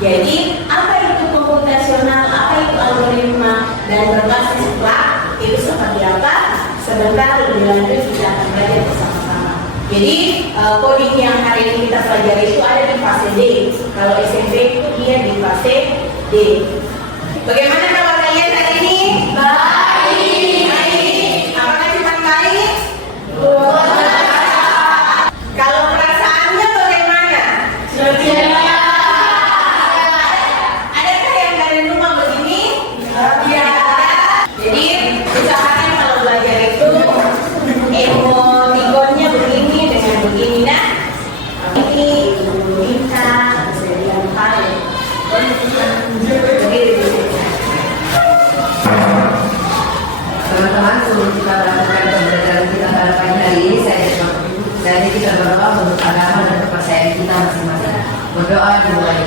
Jadi apa itu komputasional, apa itu algoritma, dan berbasis clock itu seperti apa? Sebentar lebih lanjut kita akan belajar bersama-sama. Jadi coding yang hari ini kita pelajari itu ada di fase D. Kalau SMP itu dia di fase D. Bagaimana kabar kalian hari ini? Baik. Baik. Apakah cuma baik? Kalau perasaannya bagaimana? Adakah yang dari rumah begini? Ya. Jadi usahakan kalau belajar itu emotikonnya begini dengan begini, nah. Ini minta bisa diantar. Teman-teman, sebelum kita melakukan pembelajaran kita pada pagi hari ini, saya kita berdoa untuk agama dan kepercayaan kita masing-masing. Berdoa dimulai.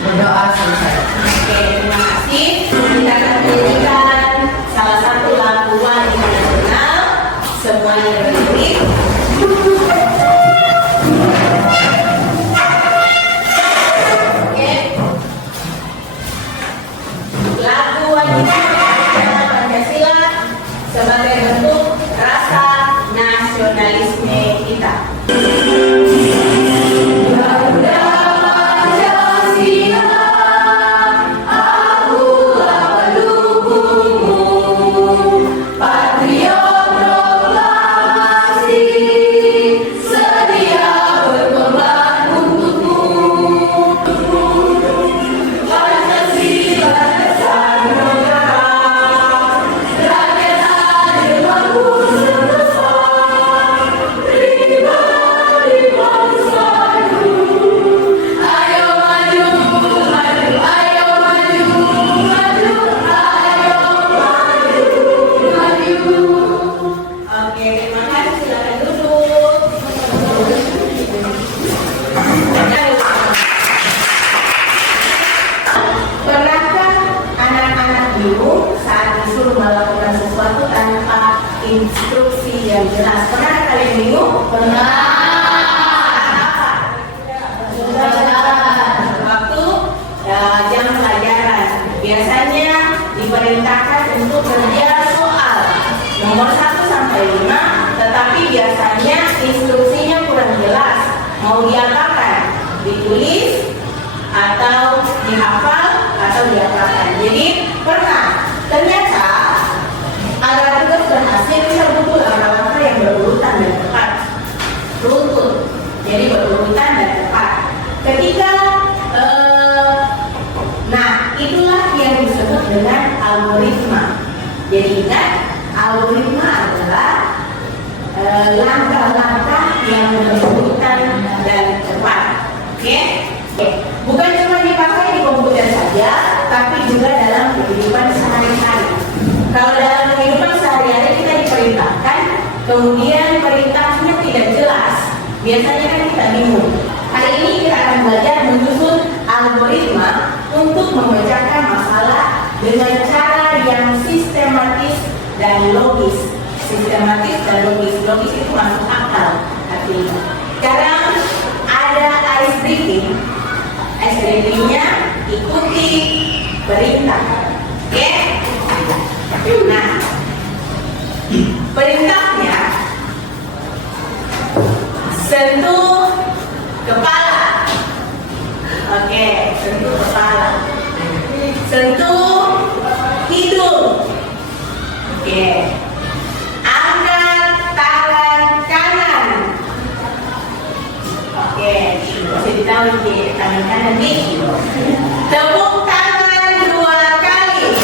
Berdoa selesai. Oke, terima kasih. Kita akan menyanyikan salah satu lagu wajib nasional. Semuanya berdiri. Oke. Lagu wajib nasional Pancasila sebagai bentuk rasa nasionalisme kita. Oke, terima kasih. Silakan duduk. Pernahkah anak-anak bingung saat disuruh melakukan sesuatu tanpa instruksi yang jelas? Pernah kalian bingung? Pernah. Waktu jam pelajaran biasanya diperintahkan untuk kerja soal nomor 1 sampai 5, tetapi biasanya instruksinya kurang jelas. Mau diapakan? Ditulis atau dihafal atau diapakan. Jadi ternyata agar tugas berhasil bisa betul langkah-langkah yang berurutan dan tepat, runtut. Jadi berurutan dan tepat. Ketika itulah yang disebut dengan algoritma. Jadi ingat, algoritma adalah langkah-langkah yang berurutan dan tepat. Oke? Bukan cuma dipakai di komputer saja, tapi juga dalam kehidupan sehari-hari. Kalau dalam kehidupan sehari-hari kita diperintahkan, kemudian perintahnya tidak jelas, biasanya kan kita bingung. Hari ini kita akan belajar menyusun algoritma untuk memecahkan masalah dengan cara yang sistematis dan logis. Sistematis dan logis. Logis itu masuk akal artinya. Sekarang ada ice breaking. Ice breakingnya ikuti perintah. Oke? Nah, perintahnya sentuh kepala. Oke, sentuh kepala. Sentuh hidung. Oke. Angkat tangan kanan. Oke, bisa ditaruh di tangan kanan nih. Tepuk tangan 2 kali.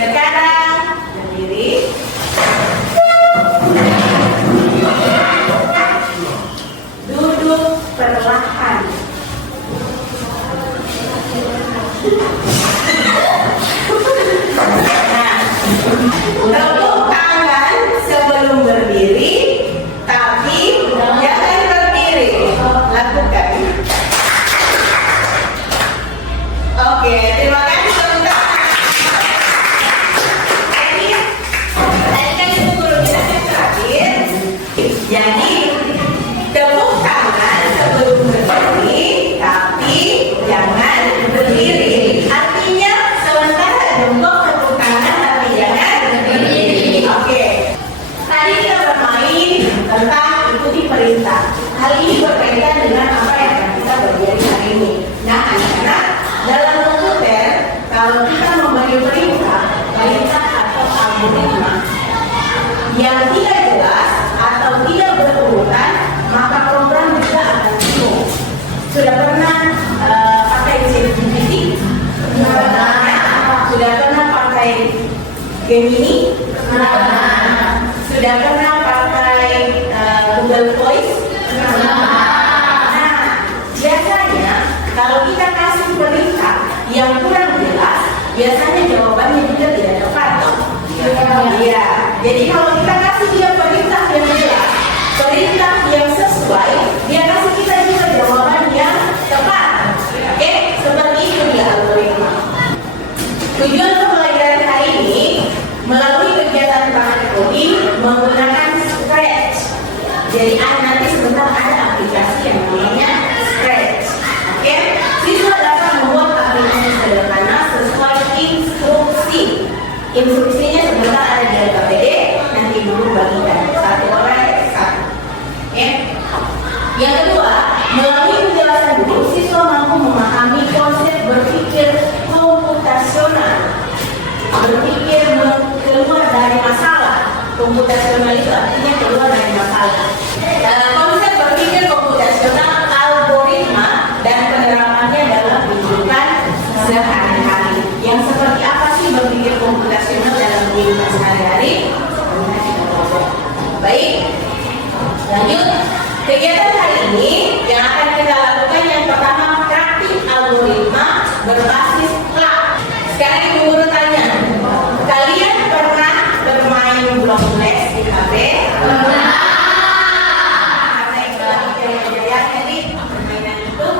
Sekarang berdiri. Duduk perlahan. Tepuk tangan sebelum berdiri, tapi jangan berdiri. Lakukan. yang tidak jelas atau tidak berurutan, maka program juga akan slow. Sudah pernah pakai ChatGPT? Sudah pernah pakai Gemini? Sudah pernah pakai Google Voice? Biasanya kalau kita kasih perintah yang kurang jelas, biasanya jawabannya juga tidak tepat. Iya. Jadi kalau kita kasih dia perintah yang jelas, perintah yang sesuai, dia kasih kita juga jawaban yang tepat. Oke, seperti itu dia algoritma. Tujuan pembelajaran hari ini melalui kegiatan praktik coding menggunakan Scratch. Jadi nanti sebentar ada aplikasi yang namanya Scratch. Oke, siswa dapat membuat aplikasi sederhana sesuai instruksi. Instruksinya sebentar ada di LKPD, nanti guru bagikan satu orang satu. Oke. Yang kedua, melalui penjelasan guru, siswa mampu memahami konsep berpikir komputasional, berpikir keluar dari masalah. Komputasional itu artinya keluar dari masalah. Konsep berpikir komputasional, algoritma, dan penerapannya dalam kehidupan sehari-hari. Yang seperti apa sih berpikir komputasional dalam kehidupan sehari-hari? Baik, lanjut. Kegiatan hari ini yang akan kita lakukan yang pertama praktik algoritma berbasis lab. Sekarang ibu guru tanya, kalian pernah bermain blok flash di HP? Pernah. Karena itu jaya jadi permainan itu.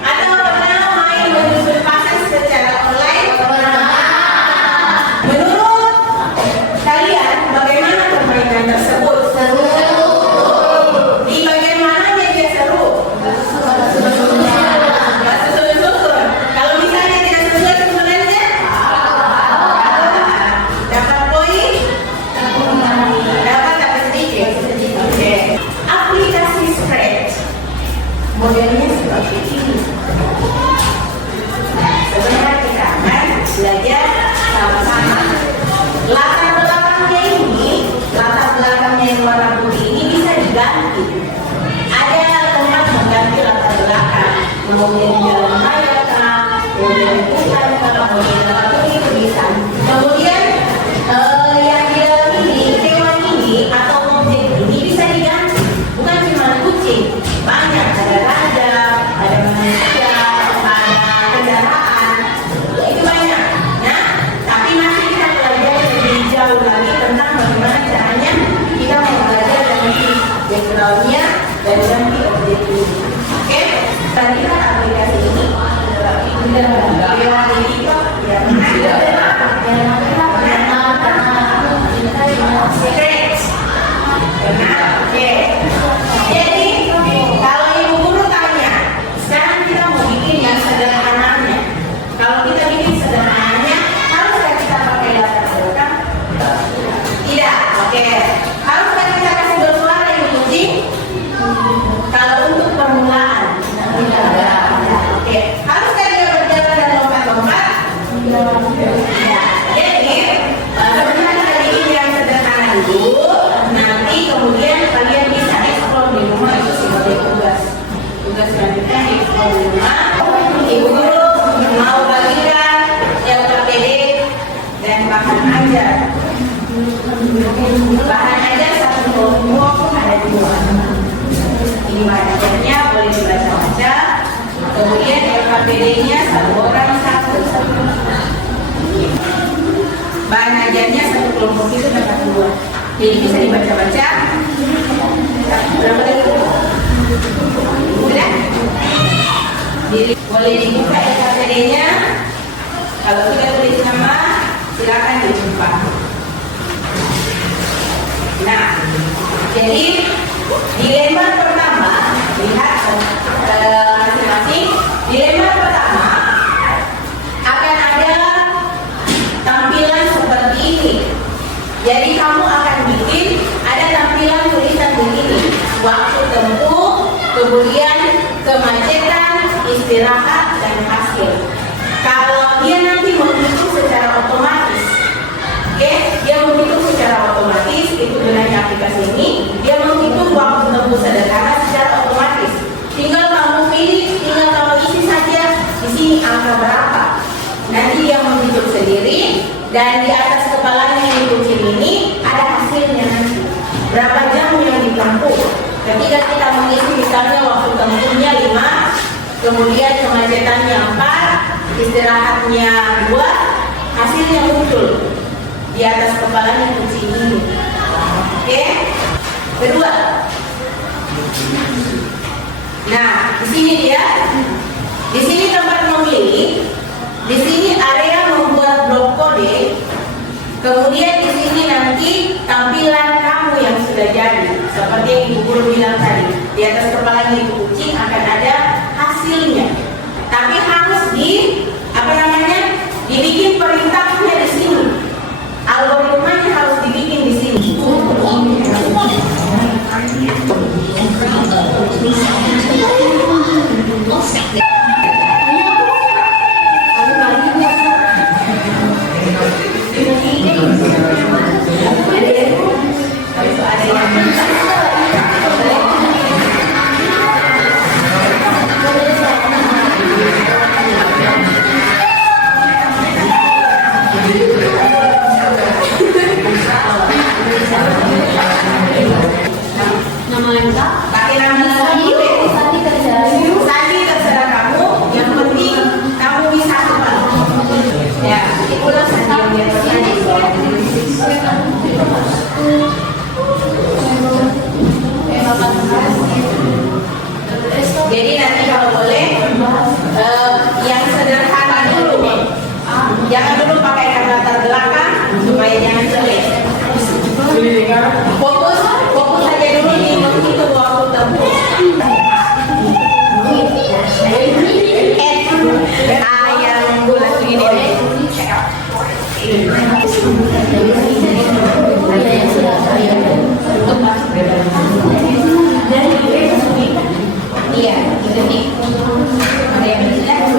Atau pernah main menyusun pasal secara online? Pernah. Menurut kalian bagaimana permainan tersebut? Seru. Di bagian mananya dia seru? Susun-susun. Kalau misalnya tidak sesuai sebenarnya dapat poin? Dapat tapi sedikit. Oke. Aplikasi Scratch modelnya seperti ini. Sebenarnya kita akan belajar sama-sama. Latar belakangnya yang warna putih ini bisa diganti. Ada tempat mengganti latar belakang, kemudian di dalam raya kah, kemudian bukan kah, kemudian dalam itu bisa. Kemudian yang di dalam ini, hewan ini atau objek ini bisa diganti. Bukan cuma kucing, banyak, ada raja, ada manusia, ada kendaraan, itu banyak. Nah, tapi masih kita belajar lebih jauh lagi tentang bagaimana caranya kita mau belajar ganti backgroundnya dan ganti objek ini. Oke, tadi kan aplikasi ini lewat ini kok ya Scratch. Oke. Jadi kalau ibu guru tanya, sekarang kita mau bikin yang sederhananya. Kalau kita bikin sederhananya, haruskah kita pakai latar belakang? Tidak. Oke. Haruskah kita kasih bersuara yang kucing? Kalau untuk permulaan, tidak. Oke. Haruskah dia berjalan dan lompat-lompat? Tidak. Jadi sebenarnya kita bikin yang sederhana dulu. Nanti kemudian kalian bisa eksplor di rumah, itu sebagai tugas selanjutnya di eksplor di rumah. Ibu guru mau bagikan LKPD dan bahan ajar. Bahan ajar satu kelompok ada 2. Ini bahan ajarnya boleh dibaca-baca. Kemudian LKPD-nya satu orang satu. Bahan ajarnya satu kelompok itu dapat 2. Jadi bisa dibaca-baca. Berapa lagi? Sudah? Jadi boleh dibuka LKPD-nya. Kalau sudah tulis nama, silakan dibuka. Nah, jadi di lembar pertama, lihat masing-masing. Di lembar pertama akan ada tampilan seperti ini. Jadi kamu akan bikin ada tampilan tulisan begini, waktu tempuh, kemudian kemacetan, istirahat, dan hasil. Kalau dia nanti menghitung secara otomatis, oke, dia menghitung secara otomatis itu menempuh. Ketika kita mengisi misalnya waktu tempuhnya 5, kemudian kemacetannya 4, istirahatnya 2, hasilnya muncul di atas kepalanya kucing ini. Oke? Kedua. Nah, di sini dia. Di sini tempat memilih. Di sini area membuat blok kode. Kemudian di sini nanti tampilan kamu yang sudah jadi. Seperti yang Ibu Guru bilang tadi, di atas kepalanya itu kucing akan ada hasilnya. Tapi harus dibikin perintahnya di sini. Algoritmanya harus dibikin di sini. Pakai nama Sandi terserah kamu, yang penting kamu bisa cepat. Ya, itulah Sandi yang jadi nanti kalau boleh yang sederhana dulu, jangan dulu pakai latar belakang supaya jangan jelek. Fokus aja dulu di menghitung waktu tempuh. Ayam bulat ini. Iya, itu nih. Ada yang bilang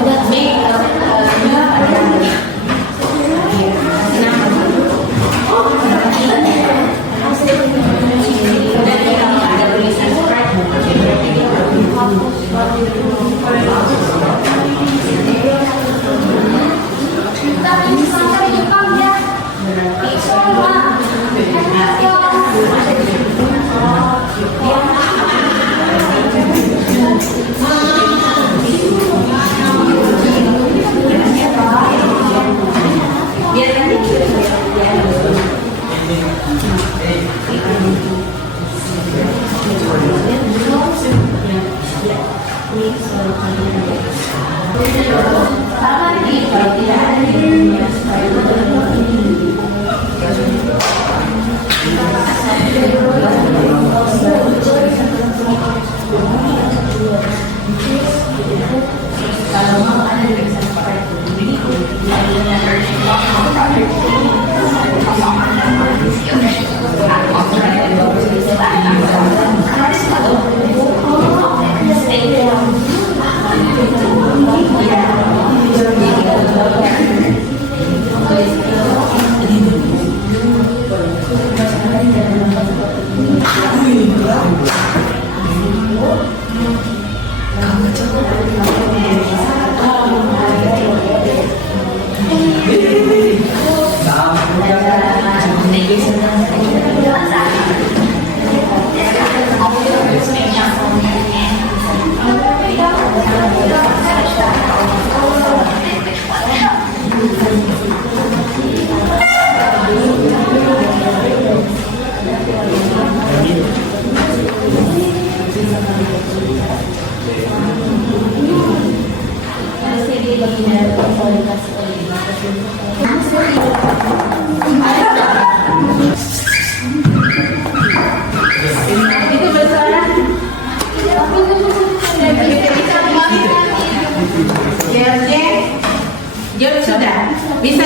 George sudah bisa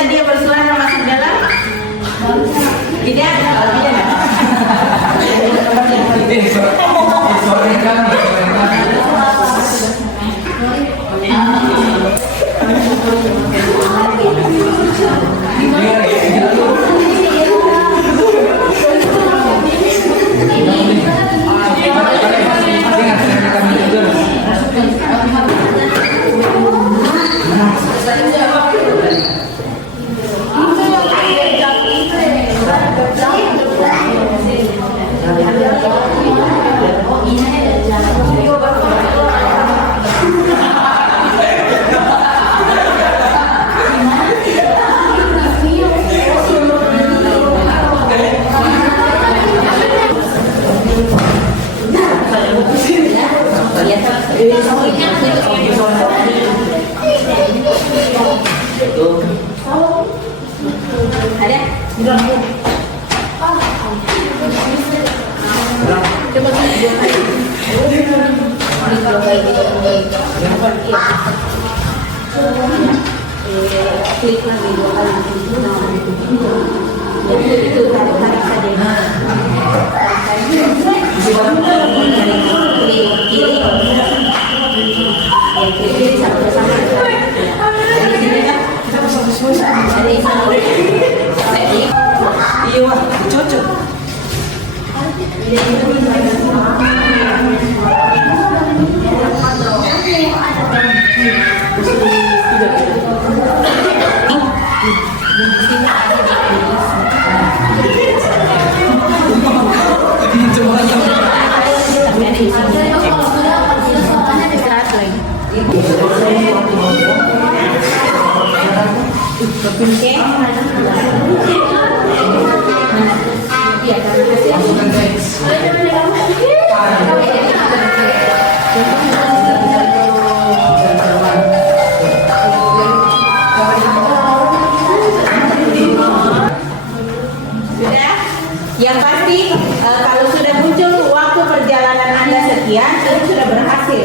Klik lagi 2 kali itu tarik saja. Klik kiri, kiri sama-sama. Dari sini kan dari sini. Iya, wah, cocok. Yang pasti kalau sudah muncul waktu perjalanan Anda sekian, itu sudah berhasil.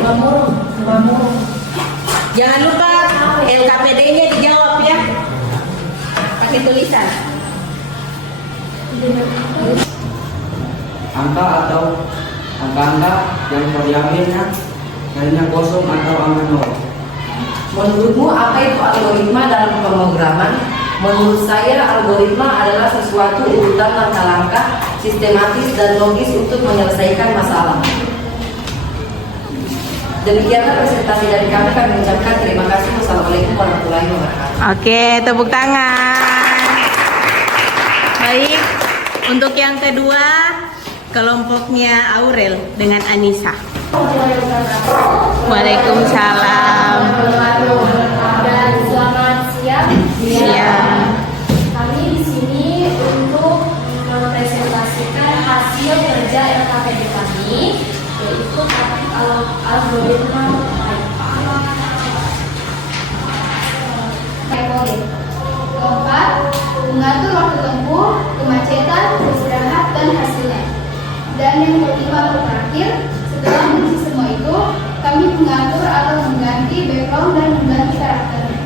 Jangan lupa LKPD-nya dijawab ya, pakai tulisan. Angka atau angka-angka yang variabelnya hanya kosong atau angka nol. Menurutmu apa itu algoritma dalam pemrograman? Menurut saya, algoritma adalah sesuatu urutan langkah-langkah sistematis dan logis untuk menyelesaikan masalah. Demikianlah presentasi dari kami. Kami mengucapkan terima kasih. Wassalamualaikum warahmatullahi wabarakatuh. Oke, tepuk tangan. Baik, untuk yang kedua kelompoknya Aurel dengan Anissa. Waalaikumsalam. Dan selamat siang. Siang. Kami di sini untuk mempresentasikan hasil kerja LKPD kami, yaitu algoritma keempat, mengatur waktu tempuh, kemacetan, istirahat, dan hasilnya. Dan yang kelima atau terakhir, setelah mengisi semua itu, kami mengatur atau mengganti background dan mengganti karakternya.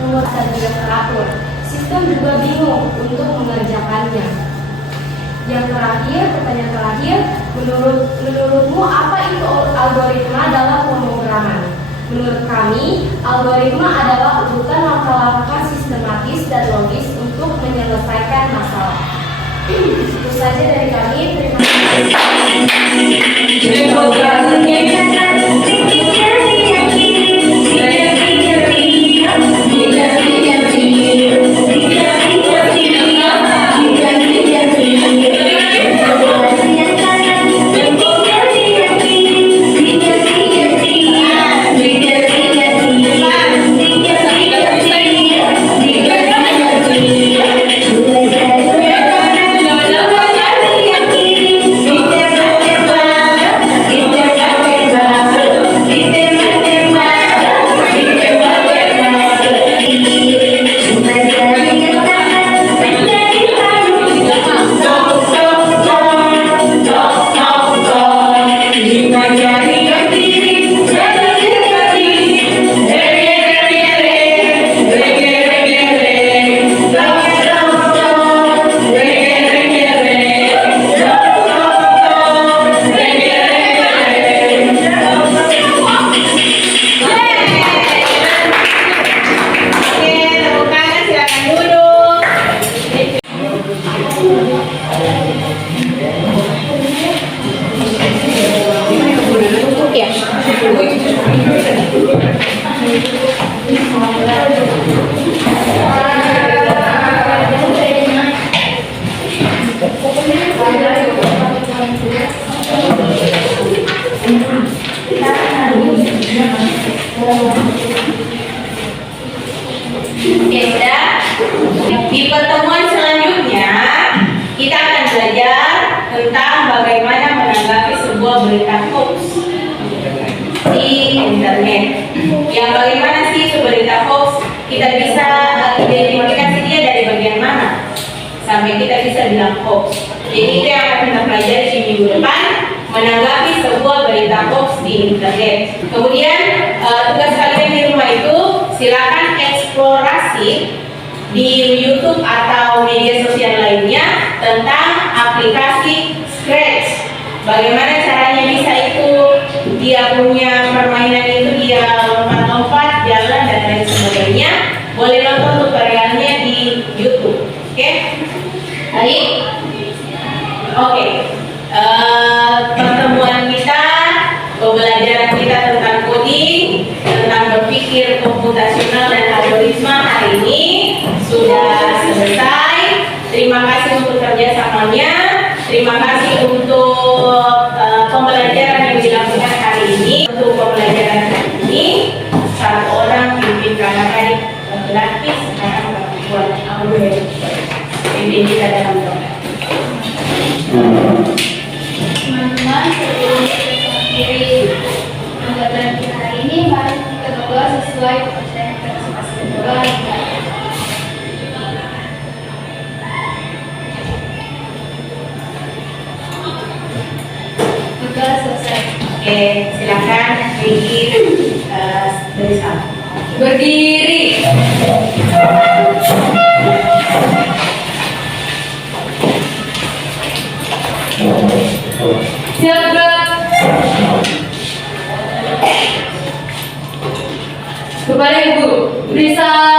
Nomor dan juga teratur. Sistem juga bingung untuk mengerjakannya. Yang terakhir, pertanyaan terakhir, menurutmu apa itu algoritma dalam pemrograman? Menurut kami, algoritma adalah urutan langkah-langkah sistematis dan logis untuk menyelesaikan masalah. Itu saja dari kami. Terima Oke, sudah. Di pertemuan selanjutnya kita akan belajar tentang bagaimana menanggapi sebuah berita hoax di internet. Yang bagaimana sih berita hoax? Kita bisa identifikasi dia dari bagian mana sampai kita bisa bisa bilang hoax. Jadi itu yang akan kita pelajari di minggu depan, menanggapi sebuah berita hoax di internet. Kemudian tugas kalian di rumah itu silakan eksplorasi di YouTube atau media sosial lainnya tentang aplikasi Scratch. Bagaimana caranya bisa itu dia punya permainan itu dia lompat-lompat, jalan dan lain sebagainya. Boleh nonton tutorialnya di YouTube. Oke? Baik. Oke. Pertemuan kita, pembelajaran kita tentang coding, tentang berpikir komputasional dan algoritma hari ini sudah selesai. Terima kasih untuk kerjasamanya. Terima kasih untuk pembelajaran yang dilakukan hari ini. Untuk pembelajaran hari ini, satu orang pimpin kakak-adik laki-laki, sekarang perempuan. Aku boleh pimpin kita dalam doa. Teman-teman, sebelum kita mengakhiri pembelajaran kita hari ini, mari kita berdoa sesuai kepercayaan kita masing-masing. Berdoa. Berdoa selesai. Oke, silakan Ricky dari sana. Berdiri. Siap gerak. Kepada Ibu, beri salam.